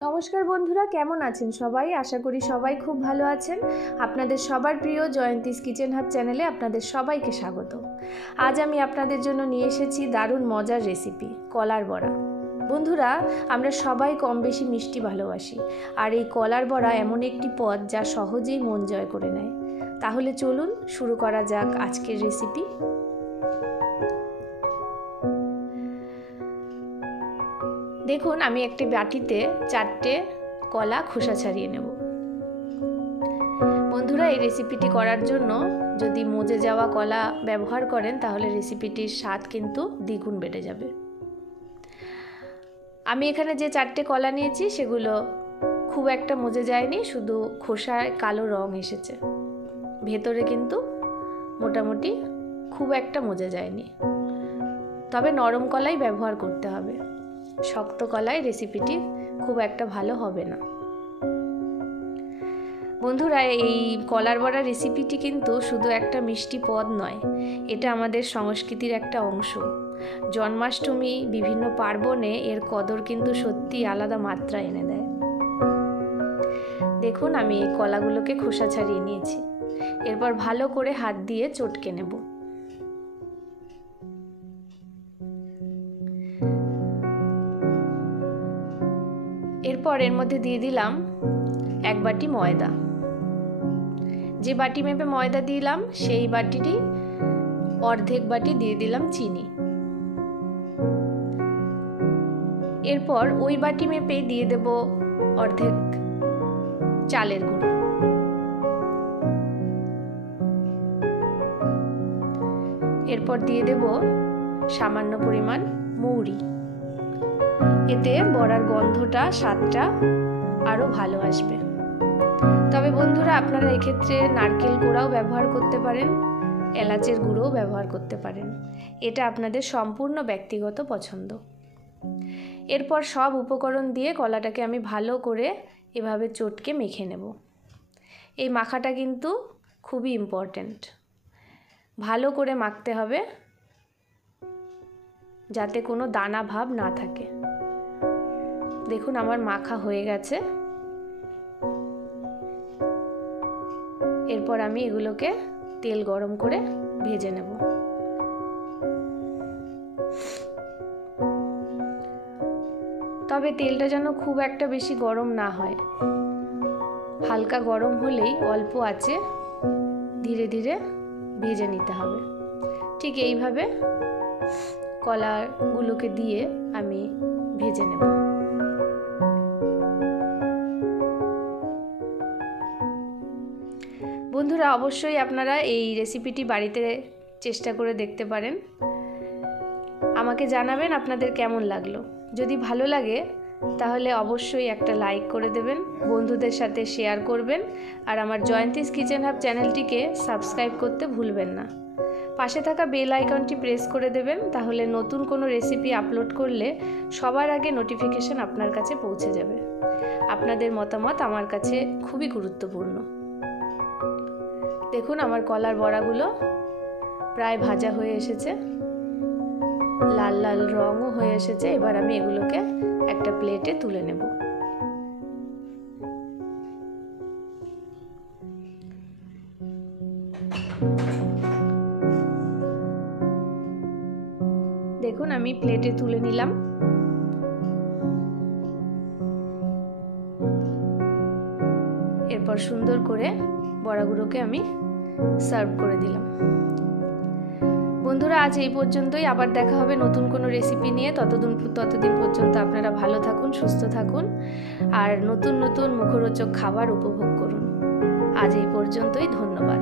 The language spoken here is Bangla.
নমস্কার বন্ধুরা, কেমন আছেন সবাই? আশা করি সবাই খুব ভালো আছেন। আপনাদের সবার প্রিয় জয়ন্তীস কিচেন হাব চ্যানেলে আপনাদের সবাইকে স্বাগত। আজ আমি আপনাদের জন্য নিয়ে এসেছি দারুণ মজার রেসিপি, কলার বড়া। বন্ধুরা, আমরা সবাই কম বেশি মিষ্টি ভালোবাসি, আর এই কলার বড়া এমন একটি পদ যা সহজেই মন জয় করে নেয়। তাহলে চলুন শুরু করা যাক আজকের রেসিপি। দেখুন, আমি একটি বাটিতে 4টে কলা খোসা ছাড়িয়ে নেব। বন্ধুরা, এই রেসিপিটি করার জন্য যদি মজে যাওয়া কলা ব্যবহার করেন তাহলে রেসিপিটির স্বাদ কিন্তু দ্বিগুণ বেড়ে যাবে। আমি এখানে যে 4টে কলা নিয়েছি সেগুলো খুব একটা মজে যায়নি, শুধু খোসায় কালো রং এসেছে, ভেতরে কিন্তু মোটামুটি খুব একটা মজে যায়নি। তবে নরম কলাই ব্যবহার করতে হবে, শক্ত কলায় রেসিপিটি খুব একটা ভালো হবে না। বন্ধুরা, এই কলার বড়া রেসিপিটি কিন্তু শুধু একটা মিষ্টি পদ নয়, এটা আমাদের সংস্কৃতির একটা অংশ। জন্মাষ্টমী, বিভিন্ন পার্বণে এর কদর কিন্তু সত্যি আলাদা মাত্রা এনে দেয়। দেখুন, আমি এই কলাগুলোকে খোসা ছাড়িয়ে নিয়েছি। এরপর ভালো করে হাত দিয়ে চটকে নেব। এরপর এর মধ্যে দিয়ে দিলাম 1 বাটি ময়দা। যে বাটি মেপে ময়দা দিলাম সেই বাটিটি অর্ধেক বাটি দিয়ে দিলাম চিনি। এরপর ওই বাটি মেপে দিয়ে দেব অর্ধেক চালের গুঁড়ো। এরপর দিয়ে দেব সামান্য পরিমাণ মৌরি। এতে বড়ার গন্ধটা, স্বাদটা আরো ভালো আসবে। তবে বন্ধুরা, আপনারা এক্ষেত্রে নারকেল কোড়াও ব্যবহার করতে পারেন, এলাচের গুঁড়োও ব্যবহার করতে পারেন, এটা আপনাদের সম্পূর্ণ ব্যক্তিগত পছন্দ। এরপর সব উপকরণ দিয়ে কলাটাকে আমি ভালো করে এভাবে চটকে মেখে নেব। এই মাখাটা কিন্তু খুবই ইম্পর্ট্যান্ট, ভালো করে মাখতে হবে যাতে কোনো দানা ভাব না থাকে। দেখুন, আমার মাখা হয়ে গেছে। এরপর আমি এগুলোকে তেল গরম করে ভেজে নেব। তবে তেলটা যেন খুব একটা বেশি গরম না হয়, হালকা গরম হলেই অল্প আঁচে ধীরে ধীরে ভেজে নিতে হবে। ঠিক এইভাবে কলাগুলোকে দিয়ে আমি ভেজে নেব। বন্ধুরা, অবশ্যই আপনারা এই রেসিপিটি বাড়িতে চেষ্টা করে দেখতে পারেন। আমাকে জানাবেন আপনাদের কেমন লাগলো। যদি ভালো লাগে তাহলে অবশ্যই একটা লাইক করে দেবেন, বন্ধুদের সাথে শেয়ার করবেন, আর আমার জয়ন্তীস কিচেন হাব চ্যানেলটিকে সাবস্ক্রাইব করতে ভুলবেন না। পাশে থাকা বেল আইকনটি প্রেস করে দেবেন, তাহলে নতুন কোনো রেসিপি আপলোড করলে সবার আগে নোটিফিকেশন আপনার কাছে পৌঁছে যাবে। আপনাদের মতামত আমার কাছে খুবই গুরুত্বপূর্ণ। দেখুন, আমার কলার বড়াগুলো প্রায় ভাজা হয়ে এসেছে, লাল লাল রঙও হয়ে এসেছে। এবার আমি এগুলোকে একটা প্লেটে তুলে নেব। দেখুন, আমি প্লেটে তুলে নিলাম। এরপর সুন্দর করে বড়াগুলোকে আমি সার্ভ করে দিলাম। বন্ধুরা, আজ এই পর্যন্তই। আবার দেখা হবে নতুন কোনো রেসিপি নিয়ে। ততদিন পর্যন্ত আপনারা ভালো থাকুন, সুস্থ থাকুন, আর নতুন নতুন মুখরোচক খাবার উপভোগ করুন। আজ এই পর্যন্তই, ধন্যবাদ।